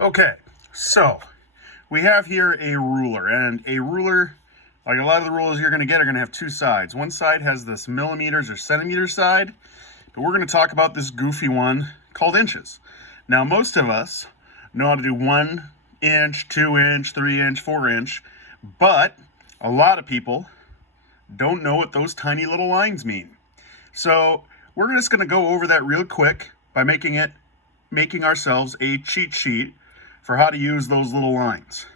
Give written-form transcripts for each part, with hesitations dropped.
Okay, so we have here a ruler, and a ruler, like a lot of the rulers you're going to get, are going to have two sides. One side has this millimeters or centimeter side, but we're going to talk about this goofy one called inches. Now, most of us know how to do 1 inch, 2 inch, 3 inch, 4 inch, but a lot of people don't know what those tiny little lines mean. So we're just going to go over that real quick by making ourselves a cheat sheet for how to use those little lines.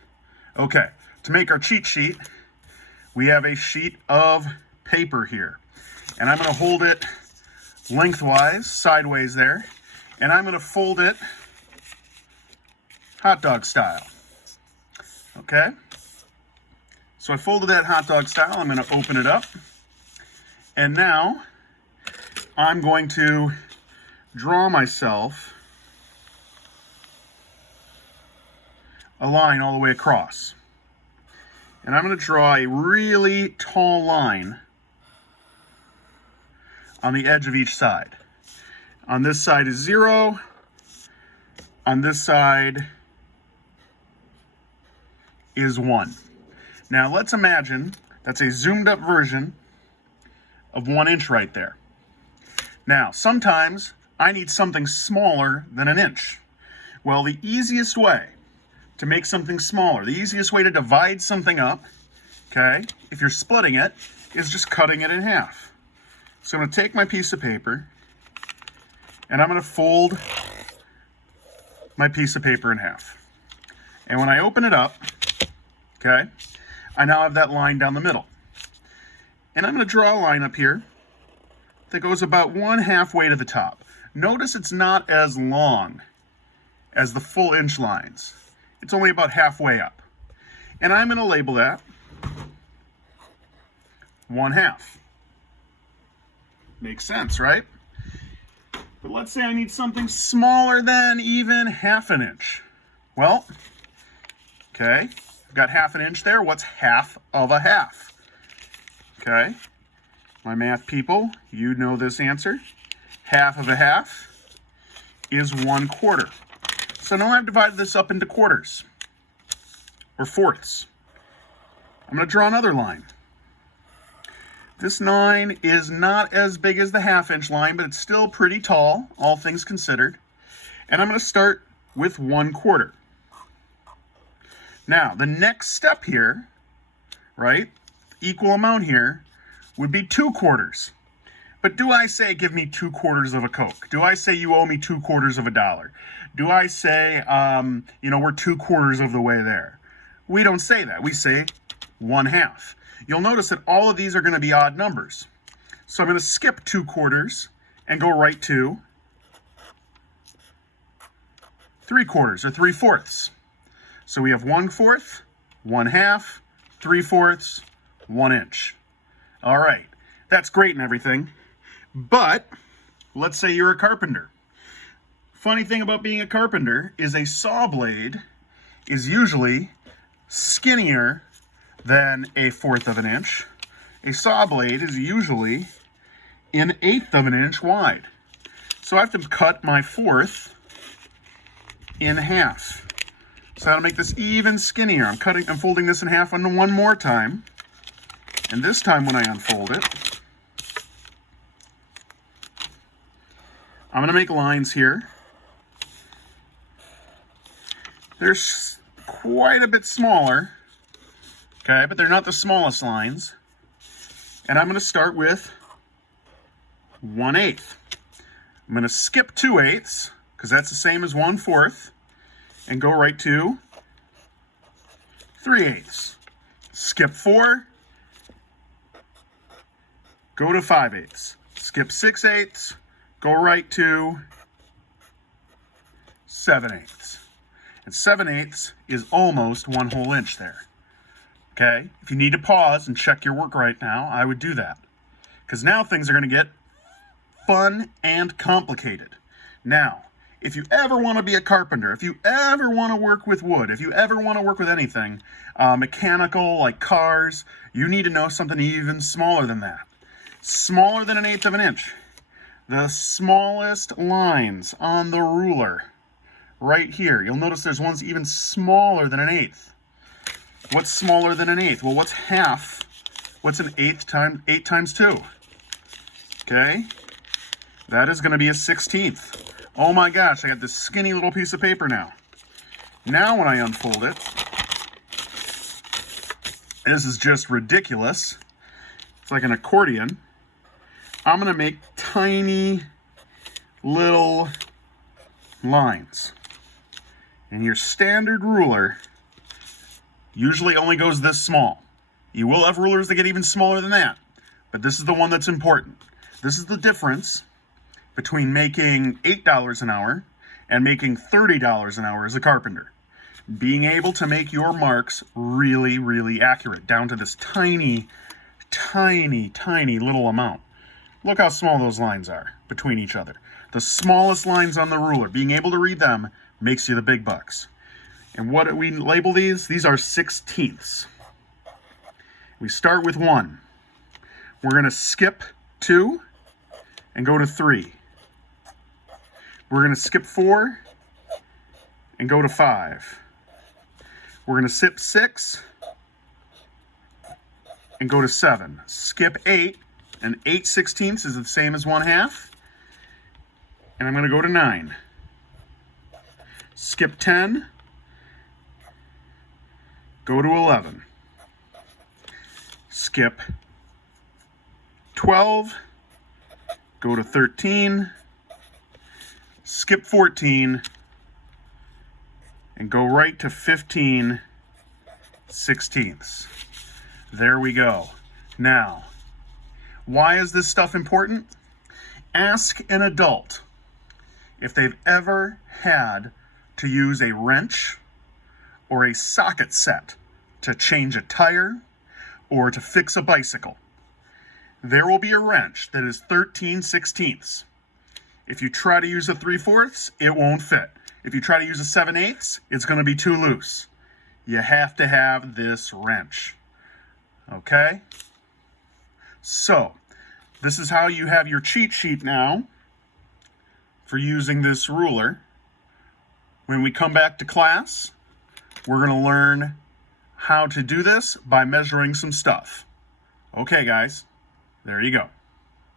Okay, to make our cheat sheet, we have a sheet of paper here. And I'm going to hold it lengthwise, sideways there, and I'm going to fold it hot dog style. Okay? So I folded that hot dog style. I'm going to open it up. And now I'm going to draw myself a line all the way across. And I'm going to draw a really tall line on the edge of each side. On this side is 0. On this side is 1. Now let's imagine that's a zoomed up version of 1 inch right there. Now, sometimes I need something smaller than an inch. Well, the easiest way to make something smaller, the easiest way to divide something up, okay, if you're splitting it, is just cutting it in half. So I'm going to take my piece of paper, and I'm going to fold my piece of paper in half. And when I open it up, okay, I now have that line down the middle. And I'm going to draw a line up here that goes about 1/2 way to the top. Notice it's not as long as the full inch lines. It's only about halfway up. And I'm going to label that 1/2. Makes sense, right? But let's say I need something smaller than even 1/2 inch. Well, okay, I've got 1/2 inch there. What's 1/2 of a half? Okay, my math people, you know this answer. 1/2 of a half is 1/4. So now I've divided this up into quarters, or fourths. I'm going to draw another line. This line is not as big as the 1/2 inch line, but it's still pretty tall, all things considered. And I'm going to start with 1/4. Now, the next step here, right, equal amount here, would be 2/4. But do I say, give me 2/4 of a Coke? Do I say you owe me 2/4 of a dollar? Do I say, we're 2/4 of the way there? We don't say that. We say 1/2. You'll notice that all of these are going to be odd numbers. So I'm going to skip 2/4 and go right to 3/4 or 3/4. So we have 1/4, 1/2, 3/4, 1 inch. All right, that's great and everything. But let's say you're a carpenter. Funny thing about being a carpenter is a saw blade is usually skinnier than 1/4 of an inch. A saw blade is usually 1/8 of an inch wide. So I have to cut my 1/4 in half. So that'll make this even skinnier. I'm folding this in half one more time. And this time when I unfold it, I'm going to make lines here. They're quite a bit smaller, okay, but they're not the smallest lines. And I'm going to start with 1/8. I'm going to skip 2/8, because that's the same as 1/4, and go right to 3/8. Skip 4, go to 5/8. Skip 6/8, go right to 7/8. And 7/8 is almost 1 whole inch there. Okay? If you need to pause and check your work right now, I would do that. Because now things are going to get fun and complicated. Now, if you ever want to be a carpenter, if you ever want to work with wood, if you ever want to work with anything mechanical like cars, you need to know something even smaller than that. Smaller than 1/8 of an inch. The smallest lines on the ruler right here. You'll notice there's ones even smaller than an eighth. What's smaller than an eighth? Well, what's half? What's an eighth times 8 times 2? Okay, that is going to be a 16th. Oh my gosh, I got this skinny little piece of paper now. Now when I unfold it, this is just ridiculous. It's like an accordion. I'm going to make tiny little lines. And your standard ruler usually only goes this small. You will have rulers that get even smaller than that, but this is the one that's important. This is the difference between making $8 an hour and making $30 an hour as a carpenter. Being able to make your marks really, really accurate, down to this tiny, tiny, tiny little amount. Look how small those lines are between each other. The smallest lines on the ruler, being able to read them makes you the big bucks. And what do we label these? These are 16ths. We start with 1. We're going to skip 2 and go to 3. We're going to skip 4 and go to 5. We're going to skip 6 and go to 7. Skip 8, and 8/16 is the same as 1/2. And I'm going to go to 9. Skip 10, go to 11. Skip 12, go to 13, skip 14, and go right to 15/16. There we go. Now, why is this stuff important? Ask an adult if they've ever had to use a wrench or a socket set to change a tire or to fix a bicycle. There will be a wrench that is 13/16. If you try to use a 3/4, it won't fit. If you try to use a 7/8, it's going to be too loose. You have to have this wrench. Okay? So, this is how you have your cheat sheet now for using this ruler. When we come back to class, we're going to learn how to do this by measuring some stuff. Okay, guys, there you go.